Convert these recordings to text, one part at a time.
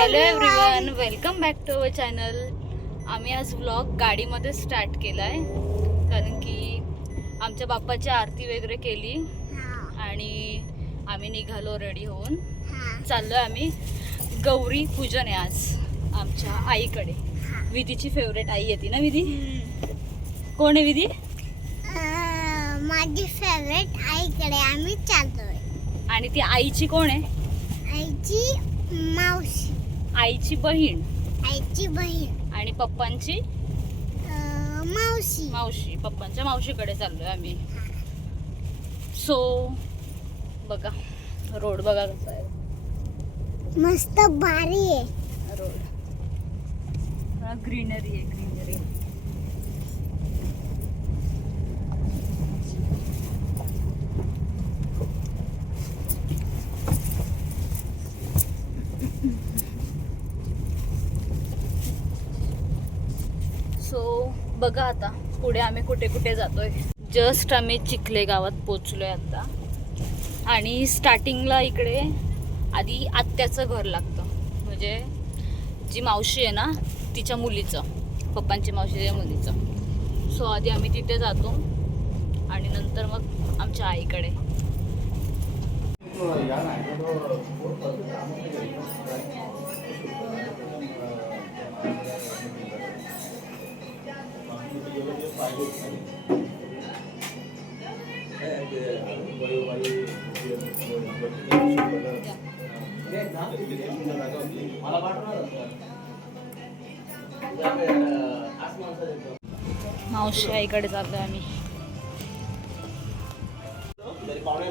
Hello everyone, welcome back to our channel. आम्ही आज vlog गाडीमध्ये स्टार्ट केला आहे कारण की आमच्या बाप्पाची आरती वगैरे केली आणि आम्ही निघालो रेडी होऊन. चाललो आहे आम्ही. गौरी पूजन आहे आज आमच्या आईकडे. विधीची फेवरेट आई येते ना विधी? कोण आहे विधी? माझी फेवरेट आईकडे आम्ही चाललोय. आणि ती आईची कोण आहे? आईची मावशी, आईची बहीण. आईची बहीण आणि पप्पांची मावशी. मावशी. पप्पांच्या मावशीकडे चाललोय आम्ही. सो बघा रोड, बघा कसा आहे. मस्त भारी आहे रोड. ग्रीनरी आहे, ग्रीनरी. सो बघा आता पुढे आम्ही कुठे कुठे जातोय. जस्ट आम्ही चिखले गावात पोचलोय आता. आणि स्टार्टिंगला इकडे आधी आत्याचं घर लागतं, म्हणजे जी मावशी आहे ना तिच्या मुलीचं, पप्पांची मावशीच्या मुलीचं. सो आधी आम्ही तिथे जातो आणि नंतर मग आमच्या आईकडे. मावशी आईकडे चाललोय आम्ही.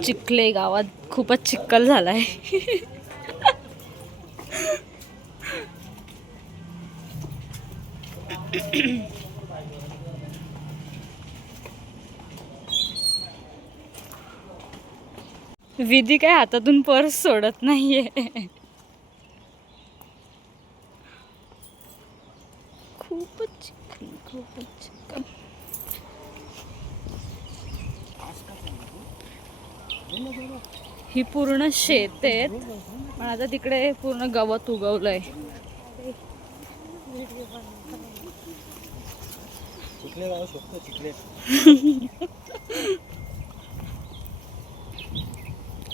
चिखले गावात खूपच चिखल झालाय. विधी काय हातातून पर्स सोडत नाहीये. खूपच चिखल, खूपच चिखल. ही पूर्ण शेत आहेत, पण आता तिकडे पूर्ण गवत उगवलंय.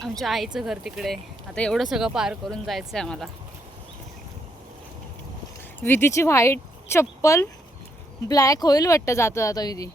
आमच्या आईचं घर तिकडे. आता एवढं सगळं पार करून जायचंय आम्हाला. विधीची व्हाईट चप्पल ब्लॅक होईल वाटतं जाता जाता विधी.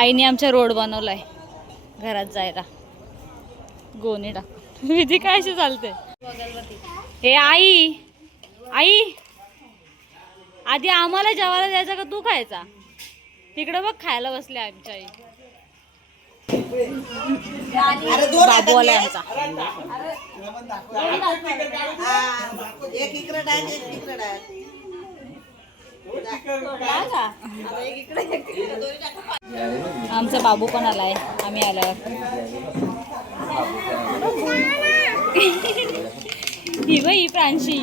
आईने आमच्या रोड बनवलाय घरात जायला. गोणी टाक. विधी काय अशी चालते. हे आई, आई आधी आम्हाला जेवायला द्यायचा का तू खायचा? तिकडे बघ खायला बसले आमच्या आई. बाबू आलाय आमचा. आमचा बाबू पण आलाय आम्ही आल्यावर. ही बाई प्रांशी.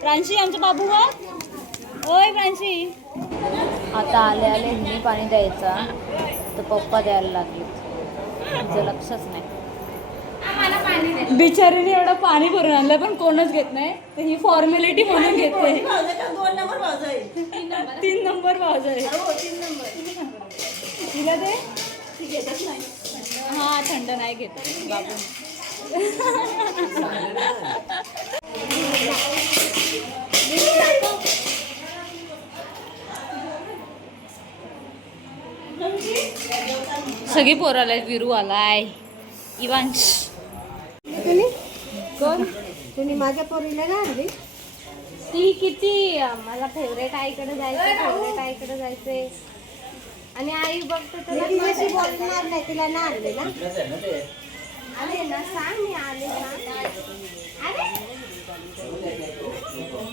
प्रांशी आमचा बाबू बघ. ओय प्रांशी. आता आले आले मी पाणी द्यायचा तर पप्पा द्यायला लागले. तुझं लक्षच नाही. बिचारीने एवढं पाणी भरून आणलं पण कोणच घेत नाही. तर ही फॉर्मॅलिटी म्हणून घेते. 3 नंबर भावजा आहे. तिला दे. ती घेतच नाही. हा थंड नाही घेत बाबू. सगळी पोरं आलाय. विरू आलाय, इवांश. कोण तुम्ही माझ्या पोरीला ना आणली? ती किती मला फेवरेट आईकडे जायचं, फेवरेट आईकडे जायचंय. आणि आई बघते तर तिच्याशी बोलणार नाही, तिला ना आणले ना. आले ना, सांग मी आले ना.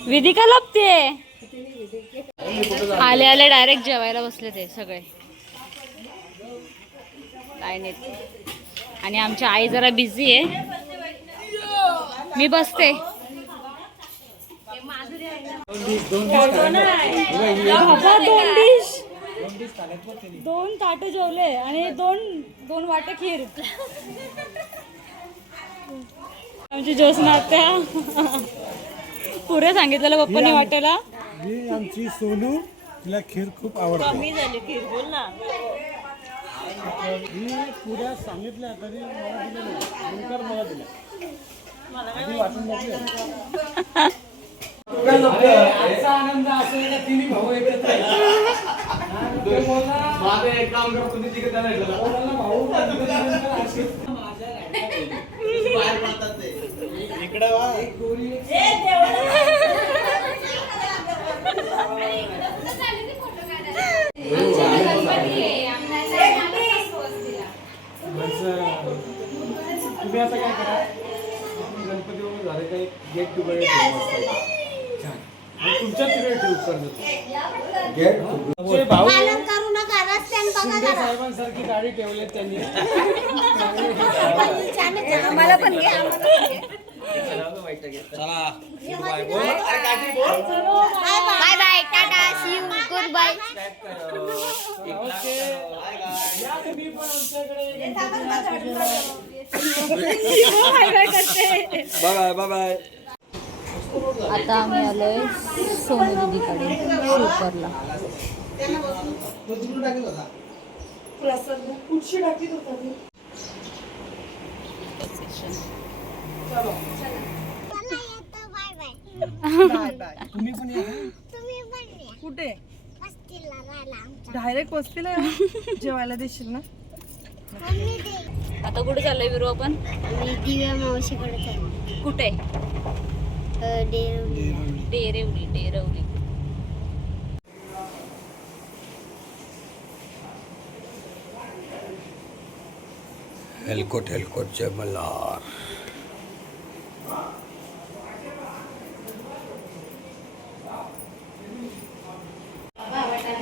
विधी का लपते? आले आले डायरेक्ट जेवायला बसले ते सगळे लाईनीत. आणि आमची आई जरा बिझी आहे. मी बसते. दोन ताट जेवले आणि दोन वाटे खीर. आमची ज्योत्स्ना आत्या पुरे सांगितलेलं पप्पांनी वाटेला. ही आमची सोनू, तिला खीर खूप आवडते. कमी झाली खीर, बोल ना. ही पुऱ्या सांगितल्या तरी मला दिलं नाही, नंतर मला दिलं. आधी वाटून बघले. आजचा आनंद असेल का तिन्ही भाऊ एकत्र आहेत. माझं एक काम कर, तुम्ही तिकडे त्याला भाऊ इकडे वा. एक गोरी तुम्ही आता काय करा, गणपती वगैरे झाले काही गेट टुगेदर तुमच्या तिकडे ठेवू करतो. भाऊ करू नका रस्त्याने बघा शिंदे साहेबांसारखी गाडी ठेवली त्यांनी. आम्हाला पण घ्या. Bye bye tata see you goodbye. तुम्ही पण आमच्याकडे बाय बाय बाय. आता आम्ही आलोय सोनू दीदीकडे शिवपरला. तुम्ही पण या. कुठे डायरेक्ट वस्तीला जेवायला देशील ना. आता कुठे चाललोय विरू आपण? दिव्या मावशीकडे चालली. कुठे? डेरवली. हेलकोट जय मल्हार.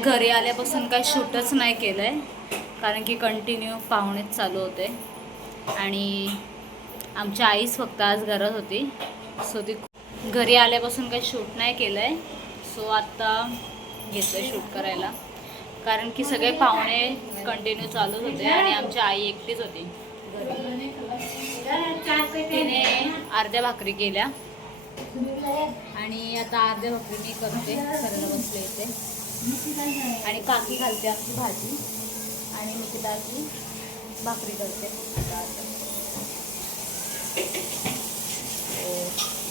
घरी आल्यापासून काही शूटच नाही केलंय, कारण की कंटिन्यू पाहुणेच चालू होते आणि आमची आईच फक्त आज घरात होती. सो ती घरी आल्यापासून काही शूट नाही केलंय. सो आत्ता घेतोय शूट करायला, कारण की सगळे पाहुणे कंटिन्यू चालूच होते आणि आमची आई एकटीच होती घरी. तिने अर्ध्या भाकरी केल्या आणि आता अर्ध्या भाकरी मी करते, करायला बसले इथे. आणि काकी घालते आमची भाजी आणि मी ती दाजी भाकरी करते.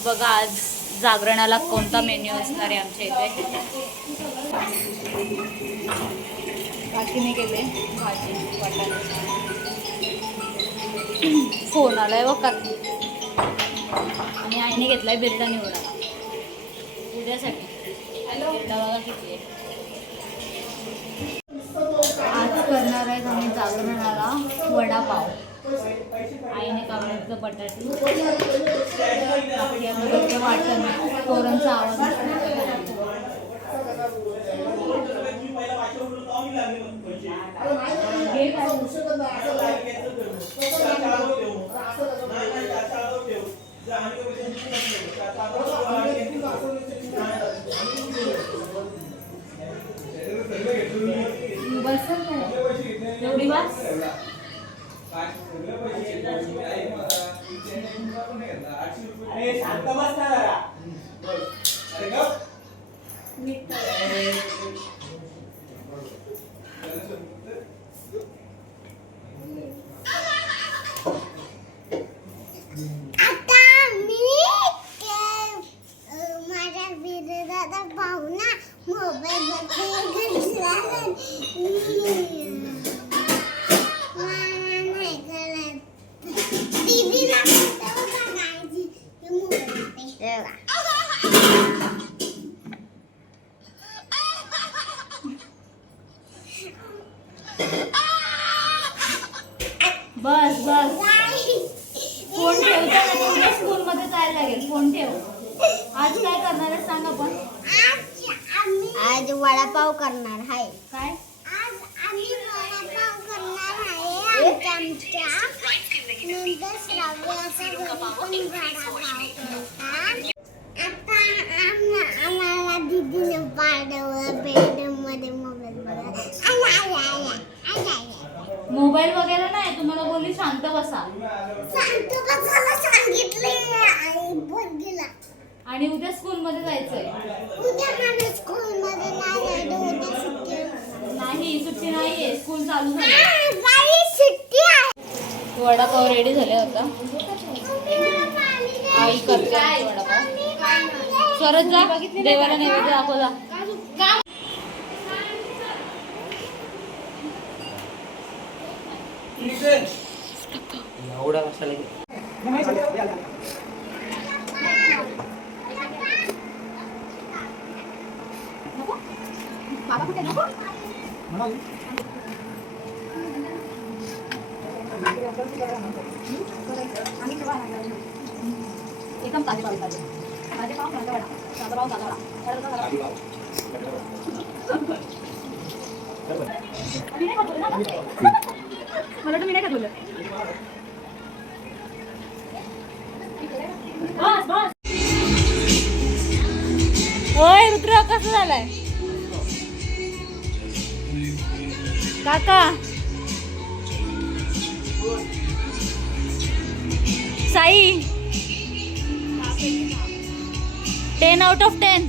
बघा आज जागरणाला कोणता मेन्यू असणार आहे आमच्या इथे. काकीने केले भाजी वाटाणे. फोन आलाय व काकी. आणि आईने घेतलाय बिर्डा निवडा उद्यासाठी. बिर्डा बघा किती आहे. आज करणार आहेत आम्ही जागरणाला वडापाव. आईने कापण्याचं बटाटे, वाटण, तोरणचा आवाज. एवढी बस. आता मी माझ्या विरोधात भावना मोबाईल बस बस फोन ठेवता स्कूल मध्ये जायला लागेल. फोन ठेव. आज काय करणार आहे सांग आपण. आम्ही आज वडापाव करणार आहे. काय आज आम्ही वडापाव करणार आहे. आमच्या नंतर श्राव्याचा घरी पण वडापाव करतात. आता आम्हाला दीदीने पाठवलं बेडमध्ये मोबाईल बघा. मोबाईल वगैरे नाही, तुम्हाला बोलली शांत बसा. शांत बसायला सांगितले आई पोरगीला. आणि उद्या स्कूल मध्ये जायचंय. उद्या मला स्कूलमध्ये नाही जायचं. उद्या सुट्टी आहे. नाही सुट्टी नाहीये, स्कूल चालू झाली. बाई सुट्टी आहे. वडापाव रेडी झाले आता. आई करते आमची वडापाव. सरच जा, देवाला नैवेद्य दाखव जा. एवढा कशाला एकदम ताजे पाव ताजे. ताजे पाव ताजा वडा. ताजा पाव ताजा वडा. मला तुम्ही नाही का बोलत. होय रुद्र कसं झालाय काका. Sai 10 out of 10.